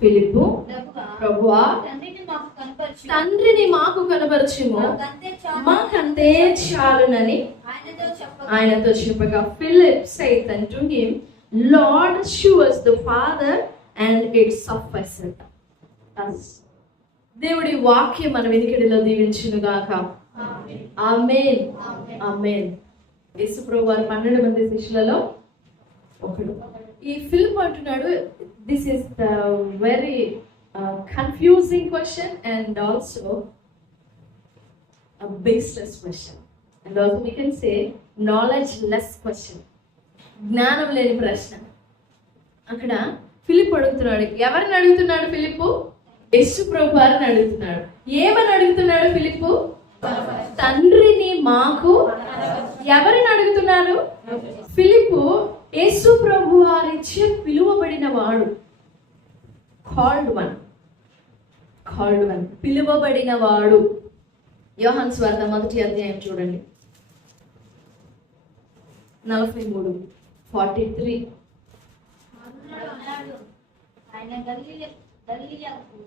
ఫిలిప్పు, ప్రభువా తండ్రిని మాకు కనపరచుము, మాకంతే చాలునని ఆయనతో చెప్పగా, Philip said unto him, Lord, shew us the Father, and it sufficeth us. దేవుడి వాక్యం మన వెనుకడిలో దీవించును గాక. ఆమేన్, ఆమేన్. యేసు ప్రభువు వారు 12 మంది శిష్యులలో ఒకడు. ఈ ఫిలిప్ అంటున్నాడు, this is the very confusing question and also a baseless question, and also we can say knowledge less question. జ్ఞానం లేని ప్రశ్న. అక్కడ ఫిలిప్ అడుగుతున్నాడు. ఎవరిని అడుగుతున్నాడు ఫిలిప్పు? యేసు ప్రభు వారిని అడుగుతున్నాడు. ఏమని అడుగుతున్నాడు ఫిలిప్పు? తండ్రిని మాకు. ఎవరిని అడుగుతున్నాడు? ఫిలిప్పు యేసు ప్రభు వారిచే పిలువబడిన వాడు. కాల్డ్ వన్, పిలువబడిన వాడు. యోహాను సువార్త 1వ అధ్యాయం చూడండి, 43 ఆయన గలిలయకు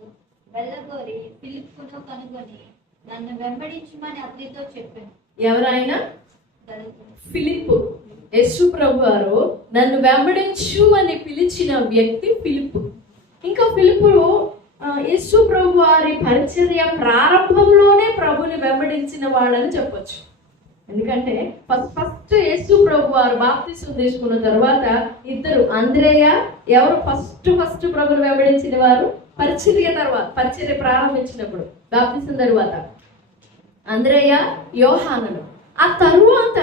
వెళ్ళగోరి ఫిలిప్పును కనుగొని నన్ను వెంబడించమని అతనితో చెప్పాను. ఎవరైనా? ఫిలిప్పు. యేసు ప్రభు వారు నన్ను వెంబడించు అని పిలిచిన వ్యక్తి ఫిలిప్పు. ఇంకా ఫిలిప్పు యేసు ప్రభు వారి పరిచర్య ప్రారంభంలోనే ప్రభుని వెంబడించిన వాడని చెప్పొచ్చు. ఎందుకంటే ఫస్ట్ యేసు ప్రభు వారు బాప్తిసం తీసుకున్న తర్వాత ఇద్దరు, అంద్రేయ, ఎవరు ఫస్ట్ ప్రభుని వెంబడించిన వారు పరిచర్య ప్రారంభించినప్పుడు బాప్తిసం తర్వాత అంద్రేయ, యోహానులు. ఆ తరువాత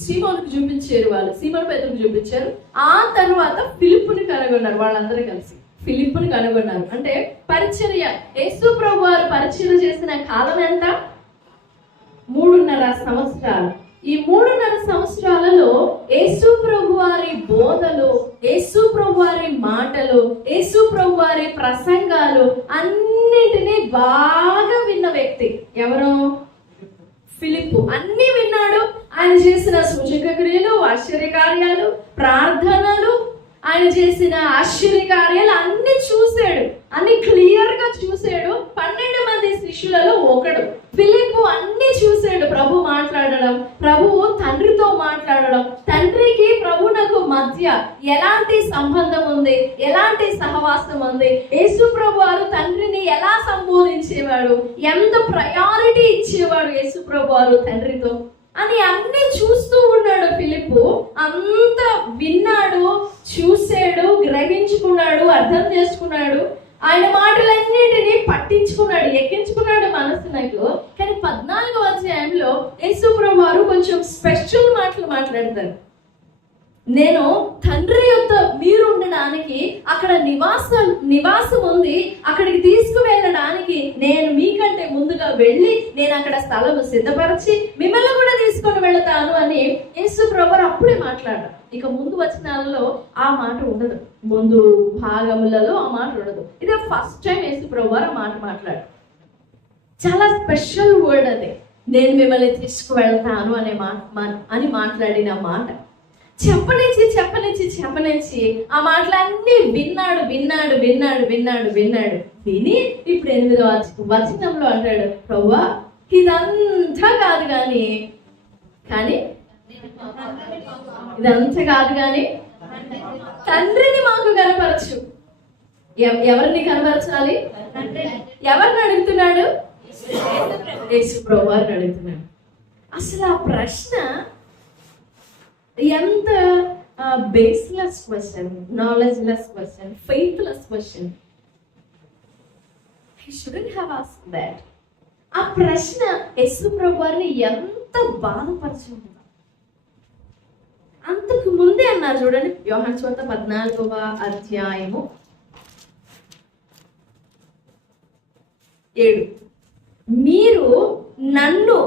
సీమోనుకు చూపించారు, వాళ్ళు సీమోను పేతురుకు చూపించారు. ఆ తరువాత ఫిలిప్పుని కనుగొన్నారు. వాళ్ళందరూ కలిసి ఫిలిప్పుని కనుగొన్నారు. అంటే పరిచర్య, యేసు ప్రభు వారు పరిచర్య చేసిన కాలం ఎంత? 3.5 సంవత్సరాలు. ఈ 3.5 సంవత్సరాలలో యేసు ప్రభు వారి బోధలు, యేసు ప్రభు వారి మాటలు, యేసు ప్రభు వారి ప్రసంగాలు అన్నింటినీ బాగా విన్న వ్యక్తి ఎవరు? ఫిలిప్పు. అన్ని విన్నాడు. ఆయన చేసిన సూచక క్రియలు, ఆశ్చర్యకార్యాలు, ప్రార్థనలు, ఆయన చేసిన ఆశ్చర్యకార్యాలు అన్ని చూశాడు, అన్ని క్లియర్ గా చూశాడు. 12 మంది శిష్యులలో ఒకడు ఫిలిప్పు. అన్ని చూశాడు. ప్రభు మాట్లాడడం, ప్రభువు తండ్రితో మాట్లాడడం, తండ్రికి ప్రభునకు మధ్య ఎలాంటి సంబంధం ఉంది, ఎలాంటి సహవాసం ఉంది, యేసు ప్రభు వారు తండ్రిని ఎలా సంబోధించేవాడు, ఎంత ప్రయారిటీ ఇచ్చేవాడు యేసు ప్రభు వారు తండ్రితో అని అన్ని చూస్తూ ఉన్నాడు ఫిలిప్పు. అంత విన్నాడు, చూసాడు, గ్రహించుకున్నాడు, అర్థం చేసుకున్నాడు. ఆయన మాటలన్నిటినీ పట్టించుకున్నాడు, ఎక్కించుకున్నాడు మనసునకు. కానీ 14వ అధ్యాయంలో యేసు ప్రభు వారు కొంచెం స్పెషల్ మాటలు మాట్లాడతారు. నేను తండ్రి యొక్క మీరు ఉండడానికి అక్కడ నివాసం ఉంది, అక్కడికి తీసుకువెళ్ళడానికి నేను మీకంటే ముందుగా వెళ్ళి నేను అక్కడ స్థలం సిద్ధపరిచి మిమ్మల్ని కూడా తీసుకొని వెళతాను అని యేసు ప్రభు అప్పుడే మాట్లాడారు. ఇక ముందు వచనాలలో ఆ మాట ఉండదు, ముందు భాగములలో ఆ మాట ఉండదు. ఇదే ఫస్ట్ టైం యేసు ప్రభు ఆ మాట మాట్లాడారు. చాలా స్పెషల్ వర్డ్ అది. నేను మిమ్మల్ని తీసుకువెళ్తాను అనే అని మాట్లాడిన మాట. చెప్పనిచ్చి ఆ మాటలన్నీ విన్నాడు. విని ఇప్పుడు 8వ వచనంలో అంటాడు, ప్రభువా ఇదంతా కాదు కానీ తండ్రిని మాకు కనపరచు. ఎవరిని కనపరచాలి? ఎవరిని అడుగుతున్నాడు? యేసు ప్రభువు వారిని అడుగుతున్నాడు. అసలు ఆ ప్రశ్న ఎంత baseless question, knowledgeless question, faithless question. He shouldn't have asked that. ఆ ప్రశ్న యేసు ప్రభు వారిని ఎంత బాధపరిచింది. అంతకు ముందే అన్నారు చూడండి, యోహాను సువార్త 14వ అధ్యాయము 7. మీరు నన్ను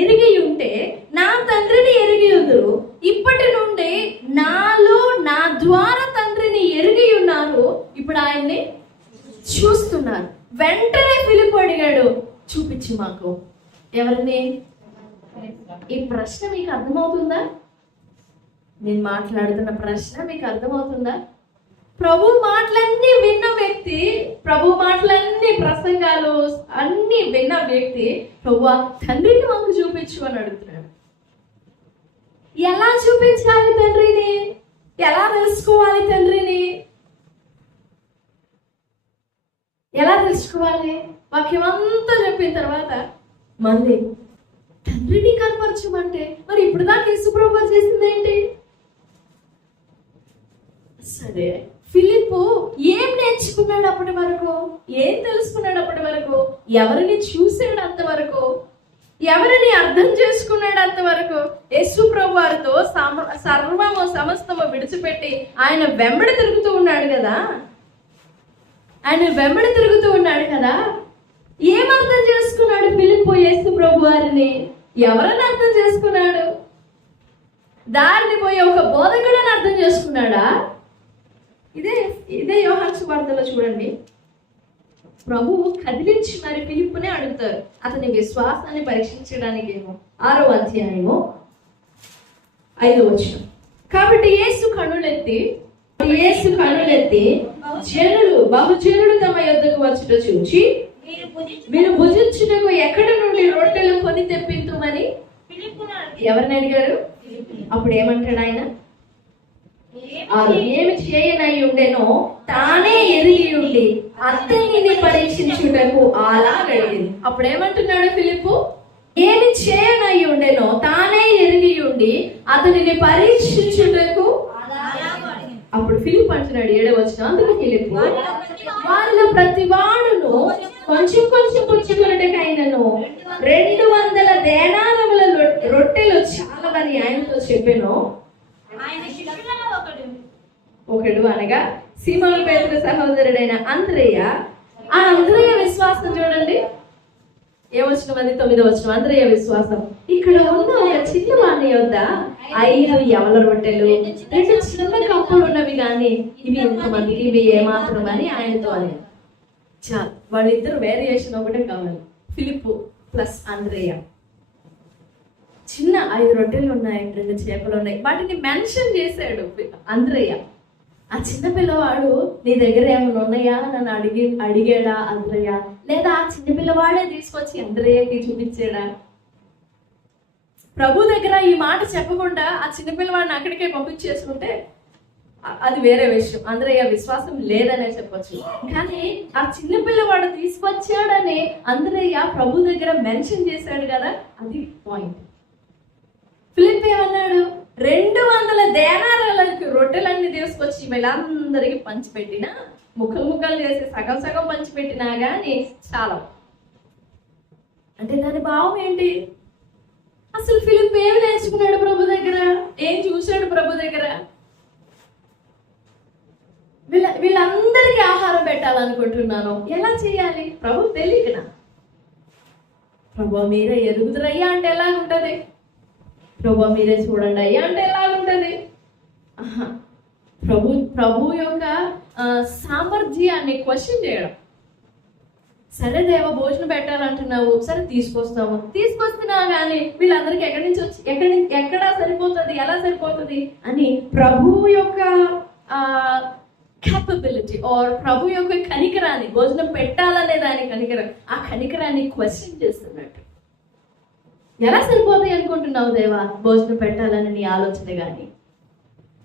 ఎరిగి ఉంటే నా తండ్రిని ఎరిగి ఉందురు. ఇప్పటి నుండి నాలో నా ద్వారా తండ్రిని ఎరిగి ఉన్నారు, ఇప్పుడు ఆయన్ని చూస్తున్నారు. వెంటనే ఫిలిప్పు అడిగాడు, చూపించు మాకు. ఎవరిని? ఈ ప్రశ్న మీకు అర్థమవుతుందా? నేను మాట్లాడుతున్న ప్రశ్న మీకు అర్థమవుతుందా? ప్రభు మాటలన్నీ విన్న వ్యక్తి, ప్రభు మాటలన్నీ ప్రసంగాలు అన్ని విన్న వ్యక్తి ప్రభు తండ్రిని మాకు చూపించు అని అడుగుతున్నాడు. ఎలా చూపించాలి తండ్రిని? ఎలా తెలుసుకోవాలి తండ్రిని? ఎలా తెలుసుకోవాలి? వాక్యం అంతా చెప్పిన తర్వాత మళ్ళీ తండ్రిని కనపరచమంటే మరి ఇప్పుడు దాకా యేసుప్రభు చేసింది ఏంటి? సరే, ఫిలిప్పు ఏం నేర్చుకున్నాడు అప్పటి వరకు? ఏం తెలుసుకున్నాడు అప్పటి వరకు? ఎవరిని చూసాడు అంతవరకు? ఎవరిని అర్థం చేసుకున్నాడు అంతవరకు? యేసు ప్రభు వారితో సర్వము సమస్తము విడిచిపెట్టి ఆయన వెంబడి తిరుగుతూ ఉన్నాడు కదా. ఏం అర్థం చేసుకున్నాడు ఫిలిప్పు యేసు ప్రభు వారిని? ఎవరిని అర్థం చేసుకున్నాడు? దారిని పోయి ఒక బోధకుడని అర్థం చేసుకున్నాడా? ఇదే యోహాను సువార్తలో చూడండి, ప్రభువు కదిలించి మరి ఫిలిప్పునే అడుగుతారు అతని విశ్వాసాన్ని పరీక్షించడానికి. 6వ అధ్యాయము 5వ వచనం. కాబట్టి యేసు కన్నులెత్తి బహుజనులు తమ యొద్దకు వచ్చుట చూచి మీరు భుజించుటకు ఎక్కడి నుండి రొట్టెలు కొని తెప్పింతుమని ఎవరిని అడిగారు? అప్పుడు ఏమంటాడు ఆయన? ఏమి చేయనై ఉండెనో తానే ఎరిగి ఉండి అతనిని పరీక్షించుటకు అలా అడిగింది. అప్పుడు ఏమంటున్నాడు ఫిలిప్పు? ఏమి చేయనై ఉండెనో తానే ఎరిగి ఉండి అతనిని పరీక్షించుటకు. అప్పుడు ఫిలిప్ అంటున్నాడు 7వ వచనం, అందుకు ఫిలిప్పు వారిలో ప్రతి వాడును కొంచెం కొంచెం పుచ్చుకొనుటకైనను 200 దేనారముల రొట్టెలు చాలవని ఆయనతో చెప్పెను. ఒకడు అనగా సీమోను పేతురు సహోదరుడైన అంద్రెయ. ఆ అంద్రెయ విశ్వాసం చూడండి, ఏమొచ్చిన 9వ వచనం. అంద్రెయ విశ్వాసం. ఇక్కడ ఉన్న ఒక చిన్నవాణి యొద్ద 5 యవల రొట్టెలు 2 చిన్న కప్పులు ఉన్నవి కానీ ఇవి ఎంతమందికి, ఇవి ఏమాత్రం అని ఆయనతో అని. చాలు, వాళ్ళిద్దరు వేరియేషన్ ఒకటే కావాలి, ఫిలిప్పు ప్లస్ అంద్రెయ. చిన్న 5 రొట్టెలు ఉన్నాయి, 2 చేపలు ఉన్నాయి. వాటిని మెన్షన్ చేశాడు అంద్రెయ. ఆ చిన్న పిల్లవాడు నీ దగ్గర ఏమైనా ఉన్నాయా నన్ను అడిగాడా అంద్రెయ? లేదా ఆ చిన్న పిల్లవాడే తీసుకొచ్చి అంద్రెయకి చూపించాడా? ప్రభు దగ్గర ఈ మాట చెప్పకుండా ఆ చిన్న పిల్లవాడిని అక్కడికే పంపించేసుకుంటే అది వేరే విషయం, అంద్రెయ విశ్వాసం లేదనే చెప్పొచ్చు. కానీ ఆ చిన్న పిల్లవాడు తీసుకొచ్చాడని అంద్రెయ ప్రభు దగ్గర మెన్షన్ చేశాడు కదా, అది పాయింట్. ఫిలిప్ ఏమన్నాడు? 200 దేనారాలకు రొట్టెలన్నీ తీసుకొచ్చి వీళ్ళందరికీ పంచిపెట్టినా, ముక్కలు చేసి సగం సగం పంచిపెట్టినా కానీ చాలా. అంటే దాని భావం ఏంటి? అసలు ఫిలిప్ ఏం నేర్చుకున్నాడు ప్రభు దగ్గర? ఏం చూశాడు ప్రభు దగ్గర? వీళ్ళందరికీ ఆహారం పెట్టాలనుకుంటున్నాను, ఎలా చేయాలి? ప్రభు తెలియకనా? ప్రభు మీరే ఎరుగుదరయ్యా అంటే ఎలా ఉంటది? ప్రభు మీరే చూడండి అయ్యా అంటే ఎలాగుంటది? ప్రభు యొక్క సామర్థ్యాన్ని క్వశ్చన్ చేయడం. సరే దేవ భోజనం పెట్టాలంటున్నావు, సరే తీసుకొస్తున్నా కానీ వీళ్ళందరికీ ఎక్కడి నుంచి వచ్చి ఎక్కడా సరిపోతుంది, ఎలా సరిపోతుంది అని ప్రభు యొక్క క్యాపబిలిటీ ఆర్ ప్రభు యొక్క కనికరాన్ని, భోజనం పెట్టాలనే దాని కనికరం, ఆ కనికరాన్ని క్వశ్చన్ చేస్తున్నట్టు. ఎలా సరిపోతాయి అనుకుంటున్నావు దేవా భోజనం పెట్టాలని నీ ఆలోచన? కానీ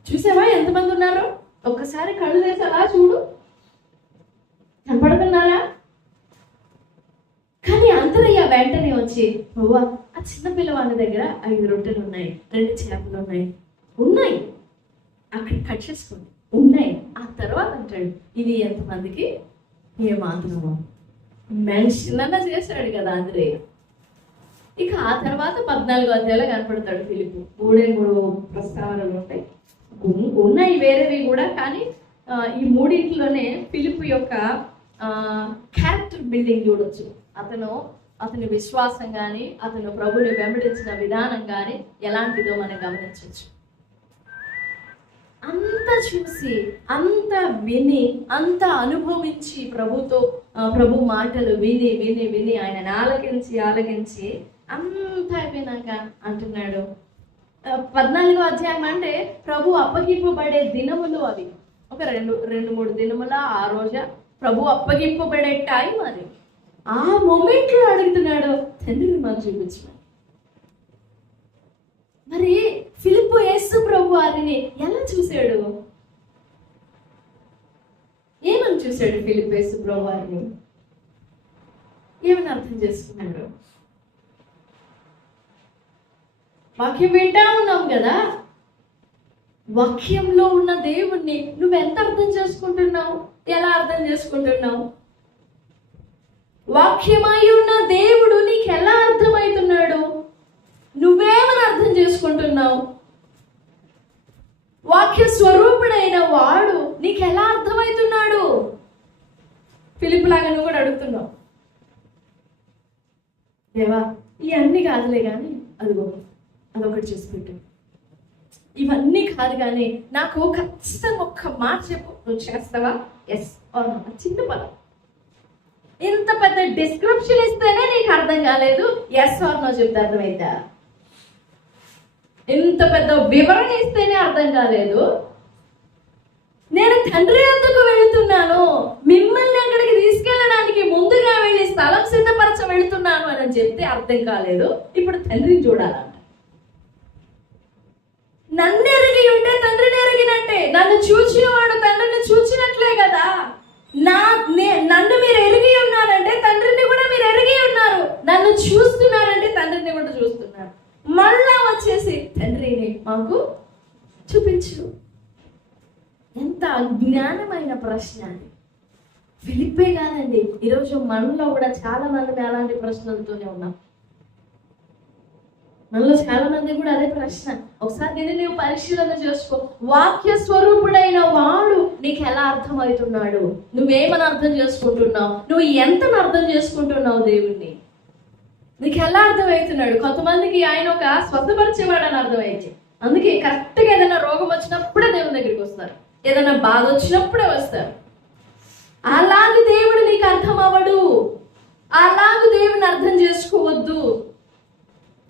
చూసావా ఎంతమంది ఉన్నారో? ఒక్కసారి కళ్ళు తెరిచి అలా చూడు, కనపడుతున్నారా? కానీ అంతరయ్య వెంటనే వచ్చి బాబా ఆ చిన్న పిల్లవాడి దగ్గర 5 రొట్టెలు ఉన్నాయి, 2 చేపలు ఉన్నాయి అక్కడ కట్ చేసుకోండి, ఉన్నాయి. ఆ తర్వాత అంటాడు ఇది ఎంతమందికి ఏమాత్రమో మెన్షన్ అన్న చేశాడు కదా అంద్రెయ. ఇక ఆ తర్వాత 14వ అధ్యాయంలో కనపడతాడు ఫిలిప్పు. 3 ప్రస్తావనలు ఉంటాయి, ఉన్నాయి వేరేవి కూడా. కానీ ఈ 3 ఫిలిప్పు యొక్క క్యారెక్టర్ బిల్డింగ్ చూడొచ్చు. అతని విశ్వాసం కానీ, అతను ప్రభుని వెంబడించిన విధానం కానీ ఎలాంటిదో మనం గమనించవచ్చు. అంత చూసి, అంత విని, అంత అనుభవించి, ప్రభు మాటలు విని విని విని ఆయన ఆలకించి అంత అయిపోయినాక అంటున్నాడు 14వ అధ్యాయం అంటే ప్రభు అప్పగింపబడే దినములు అవి. ఒక రెండు మూడు దినముల ఆ రోజా ప్రభు అప్పగింపబడే టైం అది. ఆ మూమెంట్ లో అడుగుతున్నాడు, తండ్రిని మాకు చూపించమని. మరి ఫిలిప్పు యేసు ప్రభు వారిని ఎలా చూశాడు? ఏమని చూశాడు ఫిలిప్పు యేసు ప్రభు వారిని? ఏమని అర్థం చేసుకున్నాడు? వాక్యం వింటా ఉన్నాం కదా, వాక్యంలో ఉన్న దేవుణ్ణి నువ్వెంత అర్థం చేసుకుంటున్నావు? ఎలా అర్థం చేసుకుంటున్నావు? వాక్యమై ఉన్న దేవుడు నీకు ఎలా అర్థమవుతున్నాడు? నువ్వేమని అర్థం చేసుకుంటున్నావు? వాక్య స్వరూపుడైన వాడు నీకు ఎలా అర్థమవుతున్నాడు? ఫిలిప్ లాగా నువ్వు కూడా అడుగుతున్నావు, దేవా ఇవన్నీ కాదులే కానీ అదిగో అదొకటి చేసి పెట్టు, ఇవన్నీ కాదు కానీ నాకు ఖచ్చితంగా ఒక్క మాట చెప్పు, నువ్వు చేస్తావా? Yes or no. చిన్న పదం, ఇంత పెద్ద డిస్క్రిప్షన్ ఇస్తేనే నీకు అర్థం కాలేదు, ఎస్ ఆర్ నో చెప్తే అర్థమైందా? ఇంత పెద్ద వివరణ ఇస్తేనే అర్థం కాలేదు, నేను తండ్రి వద్దకు వెళుతున్నాను, మిమ్మల్ని అక్కడికి తీసుకెళ్ళడానికి ముందుగా వెళ్ళి స్థలం సిద్ధపరచ వెళుతున్నాను అని చెప్తే అర్థం కాలేదు, ఇప్పుడు తండ్రిని చూడాలంట. నన్ను ఎరిగి ఉంటే తండ్రిని ఎరిగినట్టే, నన్ను చూచిన వాడు తండ్రిని చూచినట్లే కదా. నన్ను మీరు ఎరిగి ఉన్నారంటే తండ్రిని కూడా మీరు ఎరిగి ఉన్నారు, నన్ను చూస్తున్నారంటే తండ్రిని కూడా చూస్తున్నారు. మళ్ళా వచ్చేసి తండ్రిని మాకు చూపించు. ఎంత అజ్ఞానమైన ప్రశ్న అది. ఫిలిప్పే కాదండి, ఈరోజు మనలో కూడా చాలా మంది అలాంటి ప్రశ్నలతోనే ఉన్నాం. మనలో చాలా మంది కూడా అదే ప్రశ్న. ఒకసారి దీన్ని నువ్వు పరిశీలన చేసుకో. వాక్య స్వరూపుడైన వాడు నీకు ఎలా అర్థమవుతున్నాడు? నువ్వేమని అర్థం చేసుకుంటున్నావు? నువ్వు ఎంతని అర్థం చేసుకుంటున్నావు దేవుణ్ణి? నీకు ఎలా అర్థమవుతున్నాడు? కొంతమందికి ఆయన ఒక స్వస్థపరిచేవాడు అని అర్థమైంది, అందుకే కరెక్ట్గా ఏదైనా రోగం వచ్చినప్పుడే దేవుని దగ్గరికి వస్తారు, ఏదైనా బాధ వచ్చినప్పుడే వస్తారు. అలాగే దేవుడు నీకు అర్థం అవ్వడు, అలాగే దేవుని అర్థం చేసుకోవద్దు.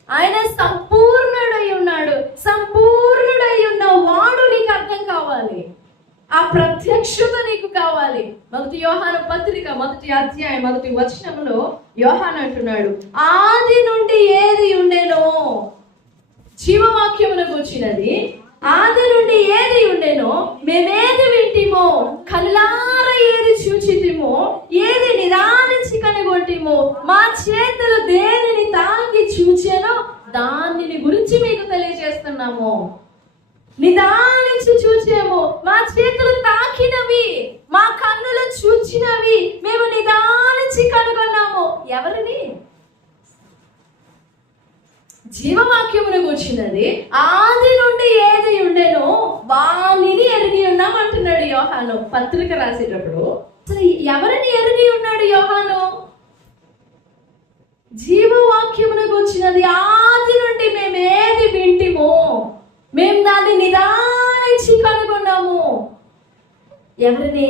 ఆయన సంపూర్ణుడై ఉన్నాడు, సంపూర్ణుడై ఉన్న వాడు నీకు అర్థం కావాలి, ఆ ప్రత్యక్షత నీకు కావాలి. మొదటి యోహాను పత్రిక 1వ అధ్యాయం 1వ వచనంలో యోహాను అంటున్నాడు, ఆది నుండి ఏది ఉండేనో, జీవవాక్యమునకు వచ్చినది, ఆది నుండి ఏది ఉండేనో, మేమేది వింటిమో, కళ్ళార ఏది చూచితిమో, ఏది నిదానించి కనుగొంటిమో, మా చేతులు దేనిని తాకి చూచెనో దానిని గురించి మీకు తెలియజేస్తున్నాము. నిదానించి చూచేమో, మా చేతులు తాకినవి, మా కన్నులు చూచినవి, మేము నిదానించి కనుగొన్నాము. ఎవరిని? జీవవాక్యమునకు వచ్చినది, ఆది నుండి ఏది ఉండేనో వానిని ఎరిగి ఉన్నాం అంటున్నాడు యోహాను పత్రిక రాసేటప్పుడు. అసలు ఎవరిని ఎరిగి ఉన్నాడు యోహాను? జీవవాక్యమునకు వచ్చినది, ఆది నుండి మేము ఏది వింటిమో మేము దాన్ని నిదానించి కనుగొన్నాము. ఎవరిని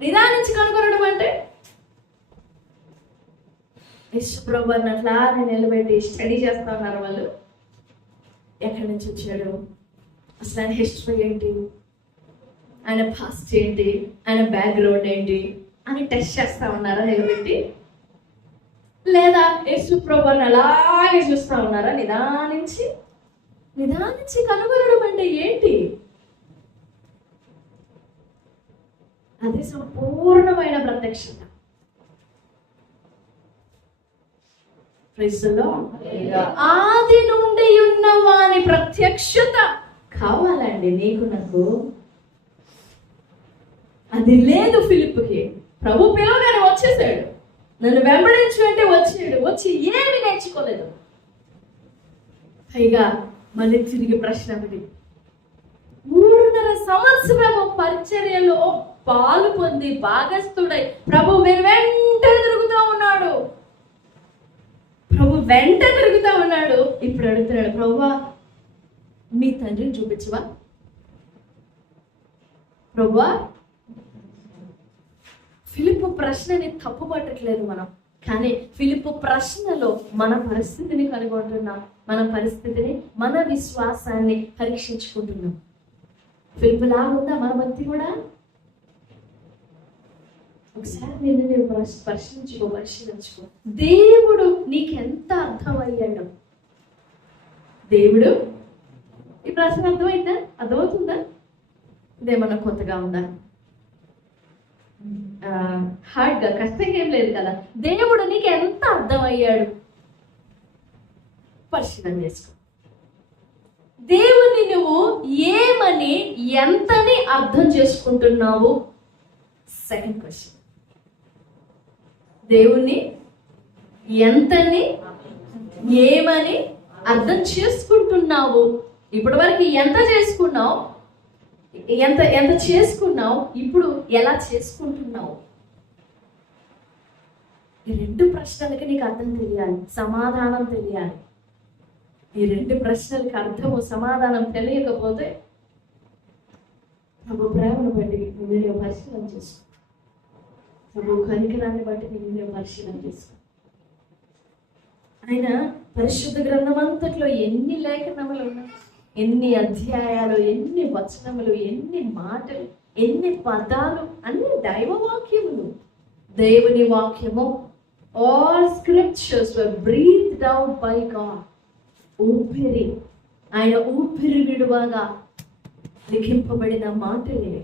నిదానించి కనుగొనడం అంటే? యేసుప్రభు అట్లా నిలబెట్టి స్టడీ చేస్తా ఉన్నారు వాళ్ళు. ఎక్కడి నుంచి వచ్చాడు, అసలు ఆయన హిస్టరీ ఏంటి, ఆయన పాస్ట్ ఏంటి, ఆయన బ్యాక్గ్రౌండ్ ఏంటి అని టెస్ట్ చేస్తా ఉన్నారా నిలబెట్టి? లేదా యేసుప్రభు అలాగే చూస్తా ఉన్నారా నిదానించి? నిదానించి కనుగొనడం అంటే ఏంటి? అది సంపూర్ణమైన ప్రత్యక్షత. ఆది నుండి ఉన్న వాని ప్రత్యక్షత కావాలండి నీకు నాకు. అది లేదు ఫిలిప్పుకి. ప్రభు పిలవగానే వచ్చేసాడు, నన్ను వెంబడించు అంటే వచ్చాడు, వచ్చి ఏమి నేర్చుకోలేదు. పైగా మళ్ళీ తిరిగి ప్రశ్న ఒకటి, 3.5 సంవత్సరము పరిచర్యలో పాలు పొంది భాగస్థుడై ప్రభు వెంట తిరుగుతూ ఉన్నాడు. ప్రభు వెంట తిరుగుతూ ఉన్నాడు. ఇప్పుడు అడుగుతున్నాడు, ప్రభువా మీ తండ్రిని చూపించవా? ప్రభువా, ఫిలిప్పు ప్రశ్నని తప్పు పట్టట్లేదు మనం, కానీ ఫిలిప్పు ప్రశ్నలో మన పరిస్థితిని కనుగొంటున్నాం, మన పరిస్థితిని, మన విశ్వాసాన్ని పరీక్షించుకుంటున్నాం. ఫిలిప్పులా ఉందా మన భక్తి కూడా? ఒకసారి నేను పరిశీలించుకో. దేవుడు నీకెంత అర్థమయ్యాడు? దేవుడు, ఈ ప్రశ్న అర్థమైందా? అర్థమవుతుందా? ఇదేమన్నా కొత్తగా ఉందా? హార్డ్గా, కష్టంగా ఏం లేదు కదా. దేవుడు నీకు ఎంత అర్థమయ్యాడు పరిశీలన చేసుకో. దేవుని నువ్వు ఏమని, ఎంతని అర్థం చేసుకుంటున్నావు? Second question. దేవుణ్ణి ఎంతని, ఏమని అర్థం చేసుకుంటున్నావు? ఇప్పటి వరకు ఎంత చేసుకున్నావు, ఎంత చేసుకున్నావు, ఇప్పుడు ఎలా చేసుకుంటున్నావు? ఈ రెండు ప్రశ్నలకి నీకు అర్థం తెలియాలి, సమాధానం తెలియాలి. ఈ రెండు ప్రశ్నలకి అర్థము, సమాధానం తెలియకపోతే ప్రభు ప్రేమను బట్టి నేను పరిశీలన చేసుకో, ప్రభు కనికరాన్ని బట్టి నేను పరిశీలన చేసుకో. ఆయన పరిశుద్ధ గ్రంథం అంతట్లో ఎన్ని లేఖనములు ఉన్నాయి, ఎన్ని అధ్యాయాలు, ఎన్ని వచనములు, ఎన్ని మాటలు, ఎన్ని పదాలు, అన్ని దైవవాక్యములు. దేవుని వాక్యము, all scriptures were breathed out by God. ఊపిరి, ఆయన ఊపిరి విడువగా లిఖింపబడిన మాటలే.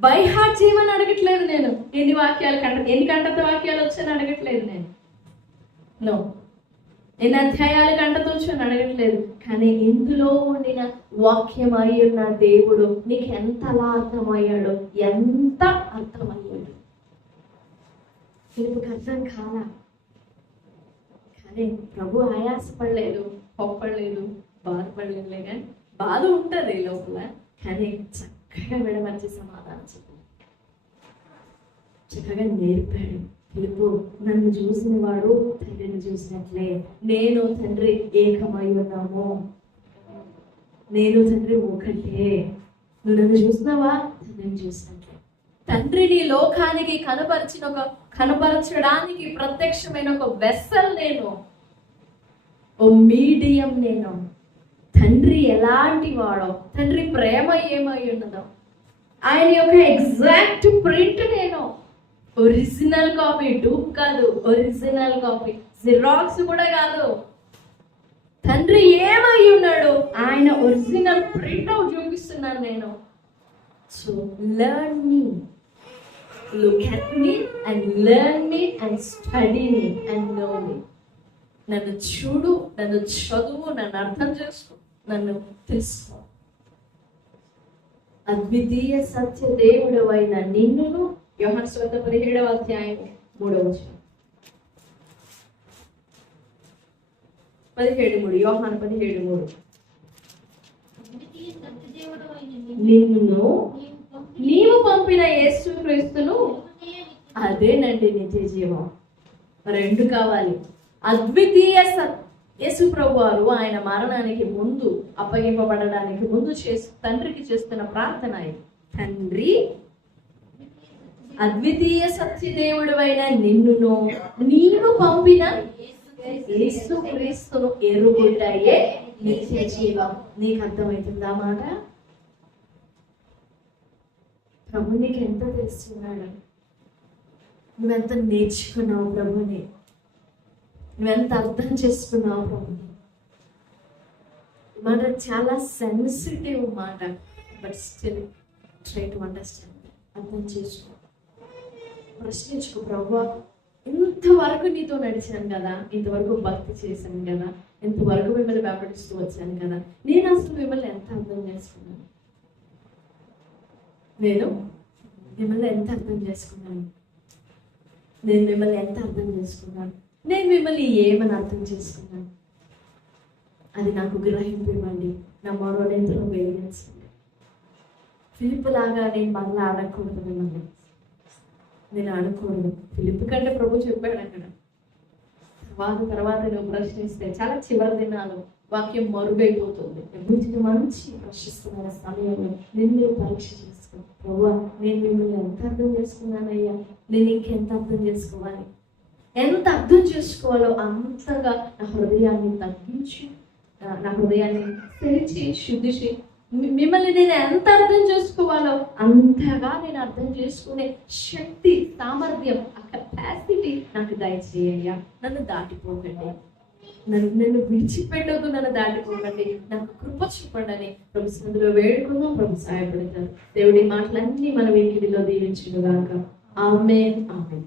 బై హార్ట్ చేయమని అడగట్లేదు నేను. ఎన్ని కంటత వాక్యాలు వచ్చని అడగట్లేదు నేను. నో, ఎన్ని అధ్యాయాలు కంటతోచ్చు అని అడగట్లేదు. కానీ ఇందులో ఉండిన వాక్యం అయి ఉన్న దేవుడు నీకు ఎంతలా అర్థమయ్యాడు, ఎంత అర్థమయ్యాడు. ఫిలిప్పుకి అర్థం కాలా, కానీ ప్రభు ఆయాసపడలేదు, పొప్పడలేదు, బాధపడలేదులే. కానీ బాధ ఉంటుంది లోపల, కానీ చక్కగా విడమర్చి సమాధానం చెప్పాడు, చక్కగా నేర్పాడు. ఫిలిప్పు, నన్ను చూసిన వాడు తండ్రిని చూసినట్లే, నేను తండ్రి ఏకమై ఉన్నాము, నేను తండ్రి ఒకటే. నువ్వు నన్ను చూసినావా? తండ్రిని చూసినట్లే. తండ్రిని లోకానికి కనపరచడానికి ప్రత్యక్షమైన ఒక వెస్సల్ నేను, ఓ మీడియం నేను. తండ్రి ఎలాంటి వాడో, తండ్రి ప్రేమ ఏమై ఉన్నదో, ఆయన యొక్క ఎగ్జాక్ట్ ప్రింట్ నేను. ఒరిజినల్ కాపీ, డూప్ కాదు, ఒరిజినల్ కాపీ, జిరాక్స్ కూడా కాదు. తండ్రి ఏమై ఉన్నాడు, ఆయన ఒరిజినల్ ప్రింట్ అవుట్ చూపిస్తున్నాను నేను. So learn me, look at me and learn me and study me and know me. నన్ను చూడు, నన్ను చదువు, నన్ను అర్థం చేసుకో, నన్ను తెలుసుకో. అద్వితీయ సత్య దేవుడు అయిన నిన్నును, యోహాను సువార్త 17వ అధ్యాయం 3వ వచనం. 17:3, యోహాను 17:3. నిన్ను నీవు పంపిన యేసుక్రీస్తును, అదేనండి నిత్య జీవం. రెండు కావాలి. అద్వితీయ యేసు ప్రభు వారు ఆయన మరణానికి ముందు, అప్పగింపబడడానికి ముందు తండ్రికి చేస్తున్న ప్రార్థన ఇది. తండ్రి, అద్వితీయ సత్యదేవుడు అయిన నిన్నును నీవు పంపిన యేసుక్రీస్తును ఎరుగుటయే నిత్య జీవం. నీకు అర్థమవుతుందా మాట? ప్రభు నీకు ఎంత తెలుస్తున్నాడు, నువ్వెంత నేర్చుకున్నావు ప్రభుని, నువ్వెంత అర్థం చేసుకున్నావు ప్రభుని. మాట చాలా సెన్సిటివ్ మాట, but still try to understand. అర్థం చేసుకో, ప్రశ్నించుకో. ప్రభు, ఇంతవరకు నీతో నడిచాను కదా, ఇంతవరకు భక్తి చేశాను కదా, ఇంతవరకు మిమ్మల్ని వెంబడిస్తూ వచ్చాను కదా, నేను అసలు మిమ్మల్ని ఎంత అర్థం చేసుకున్నాను, నేను మిమ్మల్ని ఎంత అర్థం చేసుకున్నాను, నేను మిమ్మల్ని ఎంత అర్థం చేసుకున్నాను, నేను మిమ్మల్ని ఏమని అర్థం చేసుకున్నాను, అది నాకు గ్రహింపు ఇవ్వండి, నా మనోనేత్రం వెలిగించండి. ఫిలిప్పు లాగా నేను మళ్ళీ అడగకూడదు, మిమ్మల్ని నేను అనకూడదు. ఫిలిప్పు కంటే ప్రభు చెప్పాడు అక్కడ, తర్వాత నువ్వు ప్రశ్నిస్తే చాలా చివరి దినాలు వాక్యం మరుగైపోతుంది. ఎప్పుడు మంచి ప్రశ్నిస్తున్న సమయంలో నిన్ను పరీక్ష చేసుకో. ప్రభు, నేను మిమ్మల్ని ఎంత అర్థం చేసుకున్నానయ్యా, నేను ఇంకెంత అర్థం చేసుకోవాలి, ఎంత అర్థం చేసుకోవాలో అంతగా నా హృదయాన్ని తగ్గించి, నా హృదయాన్ని తెరిచి శుద్ధి మిమ్మల్ని నేను ఎంత అర్థం చేసుకోవాలో అంతగా నేను అర్థం చేసుకునే శక్తి, సామర్థ్యం, ఆ కెపాసిటీ నాకు దయచేయ్యా. నన్ను దాటిపోకండి, నన్ను విడిచిపెట్టొద్దు, నన్ను దాటిపోకండి, నాకు కృప చూపండి. ప్రభు సన్నిధిలో వేడుకుందాం. ప్రభు సహాయపడతారు. దేవుడి మాటలన్నీ మనం ఇంటిలో దీవించుగాక. ఆమేన్, ఆమేన్.